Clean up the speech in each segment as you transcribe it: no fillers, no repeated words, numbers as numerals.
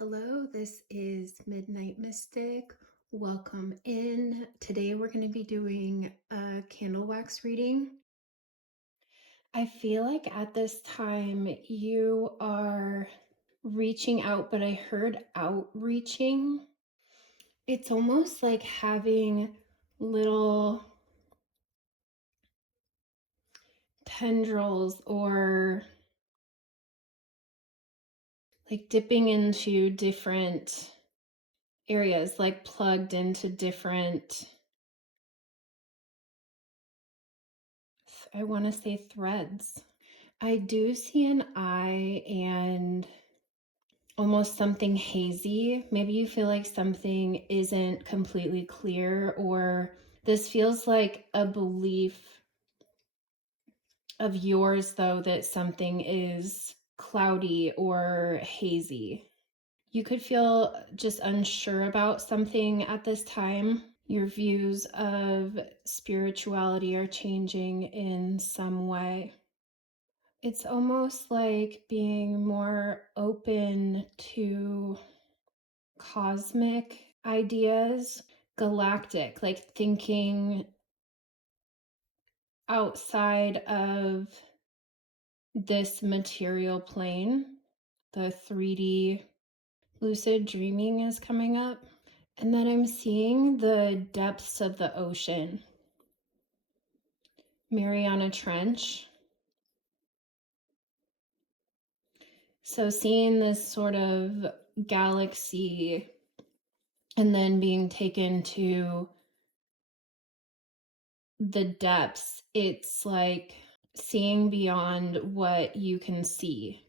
Hello, this is MidnightMystic. Welcome in. Today we're going to be doing a candle wax reading. I feel like at this time you are reaching out, but I heard outreaching. It's almost like having little tendrils or like dipping into different areas, like plugged into different, I want to say threads. I do see an eye and almost something hazy. Maybe you feel like something isn't completely clear, or this feels like a belief of yours, though, that something is cloudy or hazy. You could feel just unsure about something at this time. Your views of spirituality are changing in some way. It's almost like being more open to cosmic ideas, galactic, like thinking outside of this material plane. The 3D lucid dreaming is coming up. And then I'm seeing the depths of the ocean. Mariana Trench. So seeing this sort of galaxy and then being taken to the depths, it's like seeing beyond what you can see,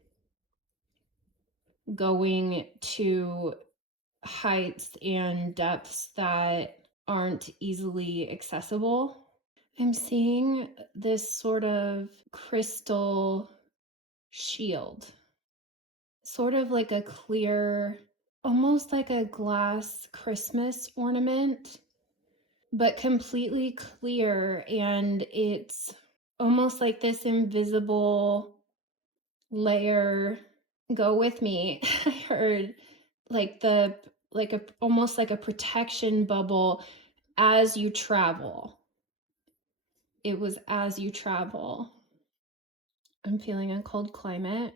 going to heights and depths that aren't easily accessible. I'm seeing this sort of crystal shield, sort of like a clear, almost like a glass Christmas ornament, but completely clear, and it's almost like this invisible layer. Go with me. I heard like almost like a protection bubble as you travel. It was as you travel. I'm feeling a cold climate.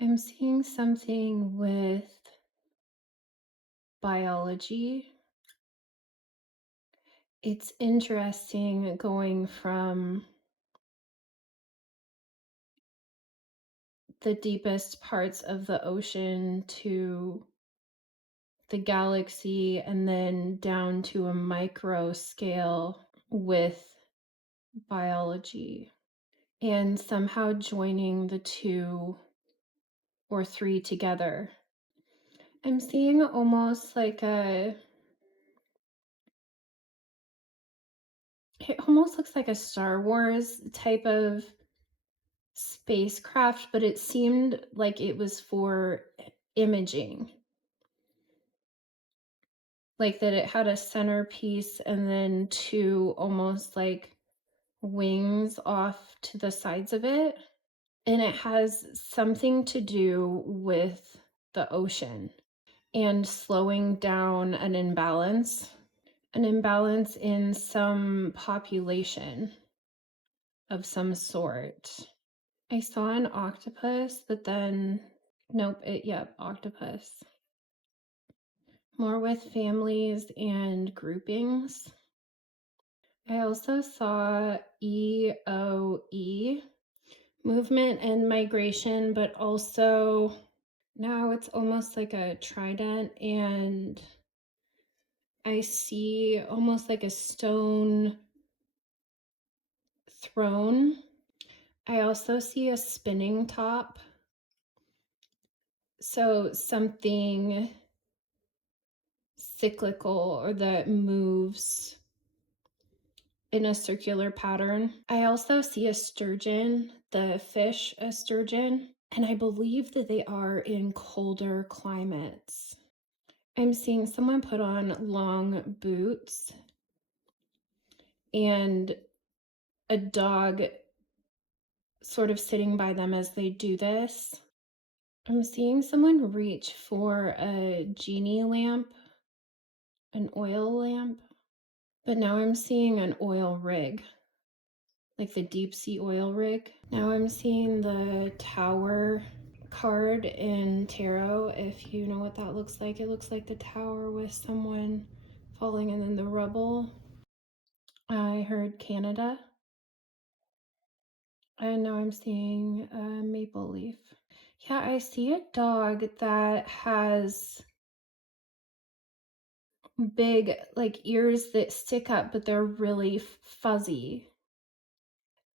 I'm seeing something with biology. It's interesting going from the deepest parts of the ocean to the galaxy and then down to a micro scale with biology, and somehow joining the two or three together. I'm seeing almost like it almost looks like a Star Wars type of spacecraft, but it seemed like it was for imaging. Like that it had a centerpiece and then two almost like wings off to the sides of it. And it has something to do with the ocean and slowing down an imbalance in some population of some sort. I saw an octopus, but then, nope, octopus. More with families and groupings. I also saw EOE, movement and migration, but also now it's almost like a trident, and I see almost like a stone throne. I also see a spinning top. So something cyclical or that moves in a circular pattern. I also see a sturgeon, the fish, a sturgeon, and I believe that they are in colder climates. I'm seeing someone put on long boots and a dog sort of sitting by them as they do this. I'm seeing someone reach for a genie lamp, an oil lamp, but now I'm seeing an oil rig, like the deep sea oil rig. Now I'm seeing the tower card in tarot. If you know what that looks like, it looks like the tower with someone falling and then the rubble. I heard Canada. And now I'm seeing a maple leaf. Yeah, I see a dog that has big like ears that stick up, but they're really fuzzy.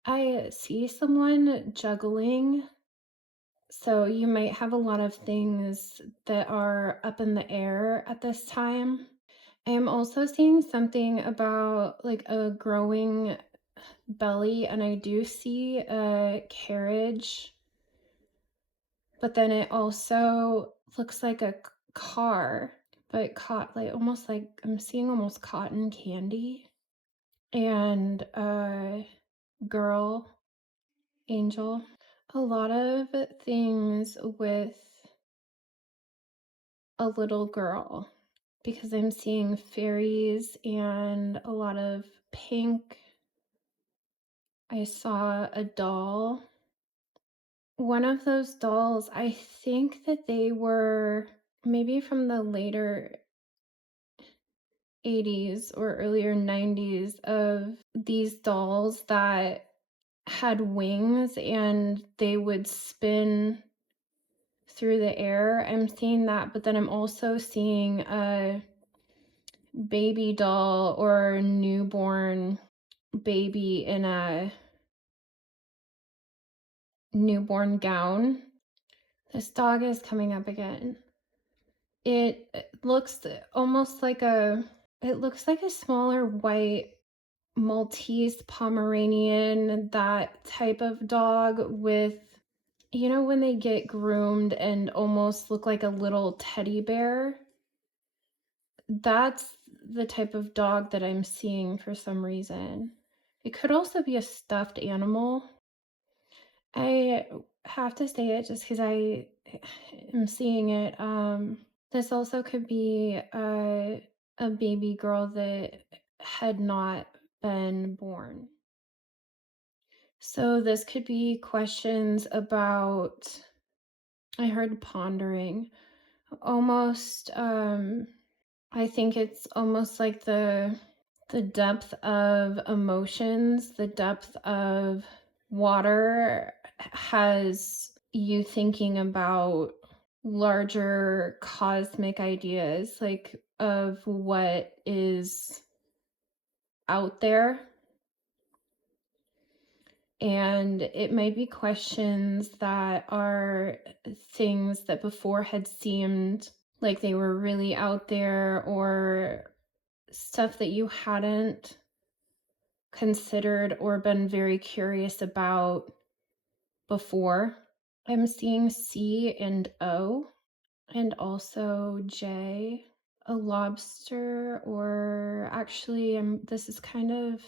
I see someone juggling. So you might have a lot of things that are up in the air at this time. I am also seeing something about like a growing belly, and I do see a carriage, but then it also looks like a car, but like almost like I'm seeing almost cotton candy, and a girl, angel. A lot of things with a little girl, because I'm seeing fairies and a lot of pink. I saw a doll. One of those dolls, I think that they were maybe from the later 80s or earlier 90s, of these dolls that had wings and they would spin through the air. I'm seeing that, but then I'm also seeing a baby doll or newborn baby in a newborn gown. This dog is coming up again. It looks almost like it looks like a smaller white Maltese Pomeranian, that type of dog with, you know, when they get groomed and almost look like a little teddy bear. That's the type of dog that I'm seeing for some reason. It could also be a stuffed animal. I have to say it just because I am seeing it. This also could be a baby girl that had not been born. So this could be questions about, I heard pondering, almost, I think it's almost like the depth of emotions, the depth of water has you thinking about larger cosmic ideas, like of what is out there. And it might be questions that are things that before had seemed like they were really out there, or stuff that you hadn't considered or been very curious about before. I'm seeing C and O, and also J, a lobster, or actually this is kind of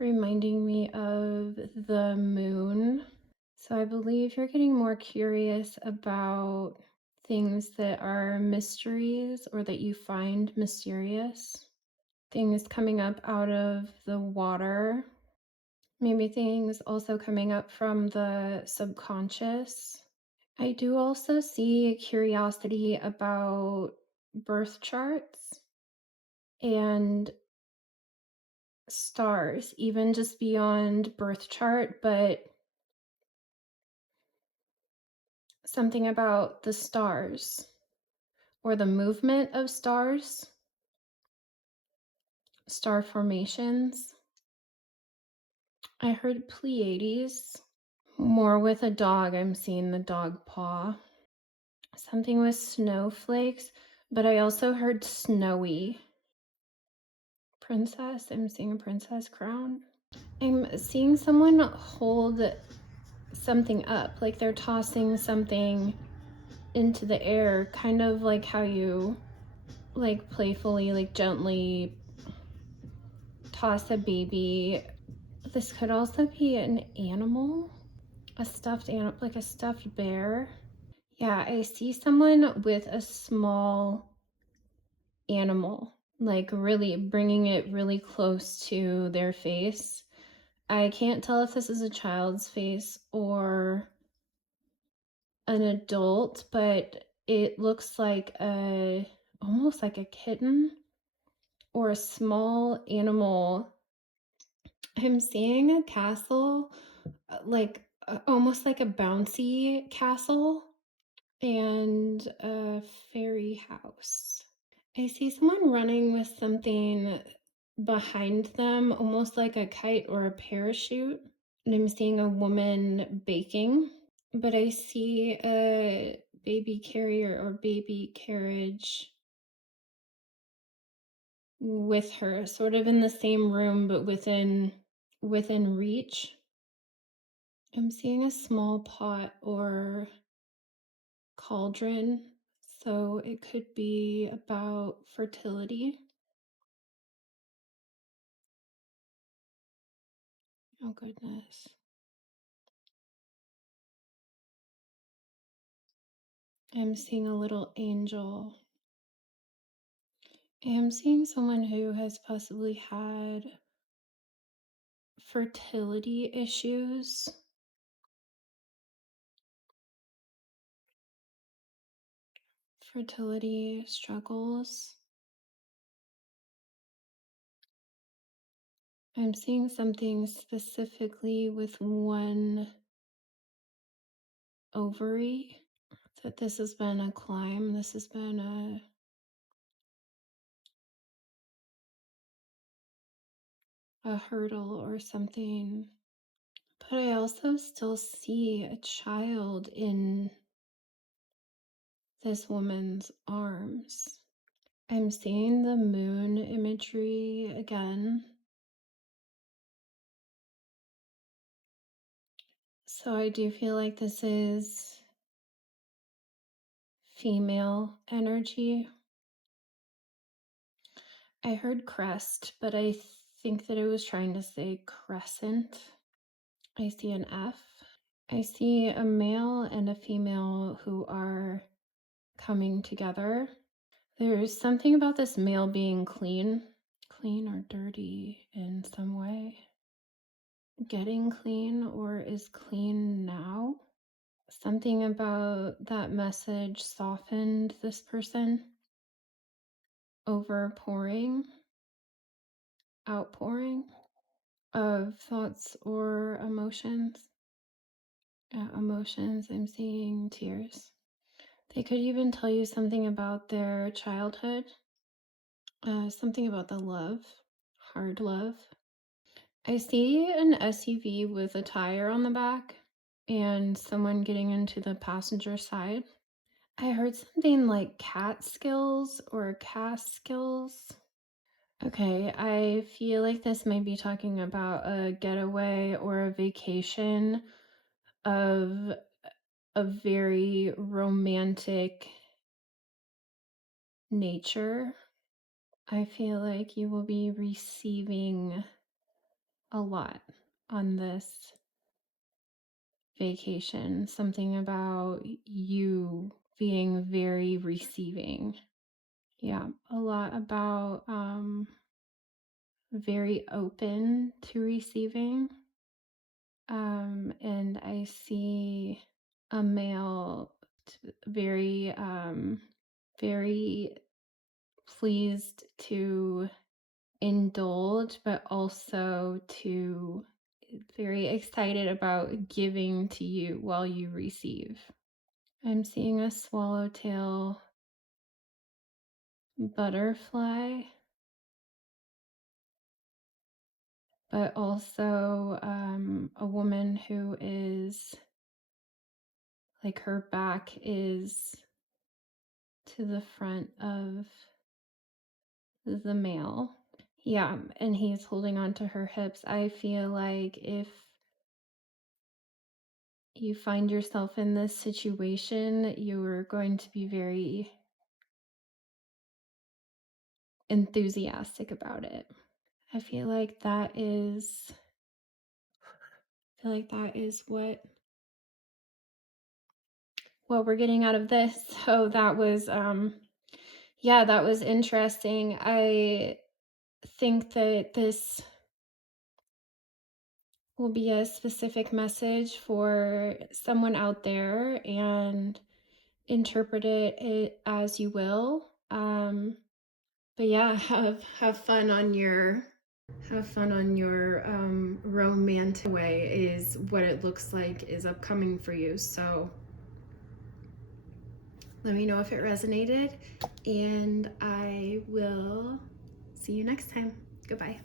reminding me of the moon. So I believe you're getting more curious about things that are mysteries or that you find mysterious. Things coming up out of the water. Maybe things also coming up from the subconscious. I do also see curiosity about birth charts and stars, even just beyond birth chart, but something about the stars or the movement of stars, star formations. I heard Pleiades. More with a dog, I'm seeing the dog paw. Something with snowflakes, but I also heard snowy. Princess, I'm seeing a princess crown. I'm seeing someone hold something up, like they're tossing something into the air, kind of like how you like playfully, like gently toss a baby. This could also be an animal, a stuffed animal, like a stuffed bear. Yeah, I see someone with a small animal, like really bringing it really close to their face. I can't tell if this is a child's face or an adult, but it looks like a almost like a kitten or a small animal. I'm seeing a castle, like almost like a bouncy castle and a fairy house. I see someone running with something behind them, almost like a kite or a parachute. And I'm seeing a woman baking, but I see a baby carrier or baby carriage with her, sort of in the same room, but within reach. I'm seeing a small pot or cauldron, so it could be about fertility. Oh, goodness. I'm seeing a little angel. I'm seeing someone who has possibly had fertility issues, fertility struggles. I'm seeing something specifically with one ovary, that this has been a climb, this has been a hurdle or something. But I also still see a child in this woman's arms. I'm seeing the moon imagery again. So I do feel like this is female energy. I heard crest, but I think that it was trying to say crescent. I see an F. I see a male and a female who are coming together. There's something about this male being clean or dirty in some way. Getting clean or is clean now. Something about that message softened this person. Overpouring, outpouring of thoughts or emotions. Emotions, I'm seeing tears. They could even tell you something about their childhood, something about the love, hard love. I see an SUV with a tire on the back and someone getting into the passenger side. I heard something like cat skills or cast skills. Okay, I feel like this may be talking about a getaway or a vacation of a very romantic nature. I feel like you will be receiving a lot on this vacation. Something about you being very receiving. Yeah, a lot about very open to receiving. And I see a male very very pleased to indulge, but also to very excited about giving to you while you receive. I'm seeing a swallowtail butterfly, but also a woman who is like her back is to the front of the male. Yeah, and he's holding on to her hips. I feel like if you find yourself in this situation, you're going to be very enthusiastic about it. I feel like that is what what we're getting out of this. So that was yeah, that was interesting. I think that this will be a specific message for someone out there, and interpret it as you will. But yeah, have fun on your romantic way is what it looks like is upcoming for you. So let me know if it resonated, and I will see you next time. Goodbye.